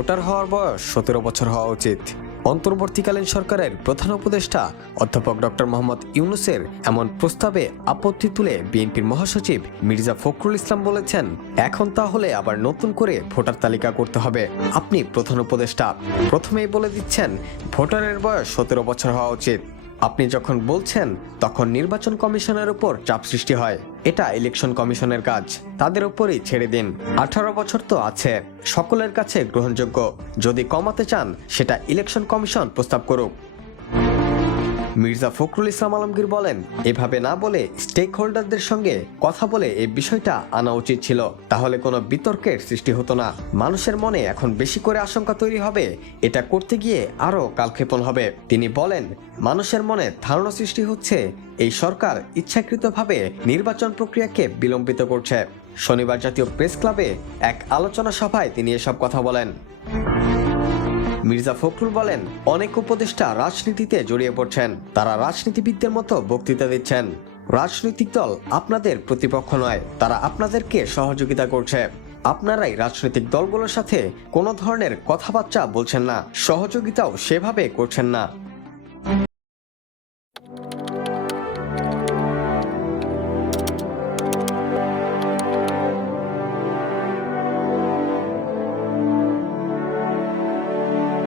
Voter হওয়ার বয়স সতেরো বছর হওয়া উচিত। অন্তর্বর্তীকালীন সরকারের প্রধান উপদেষ্টা অধ্যাপক ডক্টর মোহাম্মদ ইউনুসের এমন প্রস্তাবে আপত্তি তুলে বিএনপির মহাসচিব মির্জা ফখরুল ইসলাম বলেছেন, এখন তাহলে আবার নতুন করে ভোটার তালিকা করতে হবে। আপনি প্রধান উপদেষ্টা। প্রথমেই বলে দিচ্ছেন, ভোটারের বয়স সতেরো বছর হওয়া উচিত। আপনি যখন বলছেন, তখন নির্বাচন কমিশনের উপর চাপ সৃষ্টি হয়। এটা ইলেকশন কমিশনের কাজ। তাদের উপরই ছেড়ে দিন। আঠারো বছর তো আছে। সকলের কাছে গ্রহণযোগ্য। যদি কমাতে চান, সেটা ইলেকশন কমিশন প্রস্তাব করুক। মির্জা ফখরুল ইসলাম আলমগীর বলেন, এভাবে না বলে স্টেক হোল্ডারদের সঙ্গে কথা বলে এই বিষয়টা আনা উচিত ছিল। তাহলে কোনো বিতর্কের সৃষ্টি হতো না। মানুষের মনে এখন বেশি করে আশঙ্কা তৈরি হবে। এটা করতে গিয়ে আরও কালক্ষেপণ হবে। তিনি বলেন, মানুষের মনে ধারণা সৃষ্টি হচ্ছে। এই সরকার ইচ্ছাকৃতভাবে নির্বাচন প্রক্রিয়াকে বিলম্বিত করছে। শনিবার জাতীয় প্রেস ক্লাবে এক আলোচনা সভায় তিনি এসব কথা বলেন। মির্জা ফখরুল বলেন, অনেক উপদেষ্টা রাজনীতিতে জড়িয়ে পড়ছেন। তারা রাজনীতিবিদদের মতো বক্তৃতা দিচ্ছেন। রাজনৈতিক দল আপনাদের প্রতিপক্ষ নয়, তারা আপনাদেরকে সহযোগিতা করছে। আপনারাই রাজনৈতিক দলগুলোর সাথে কোনো ধরনের কথাবার্তা বলছেন না, সহযোগিতাও সেভাবে করছেন না।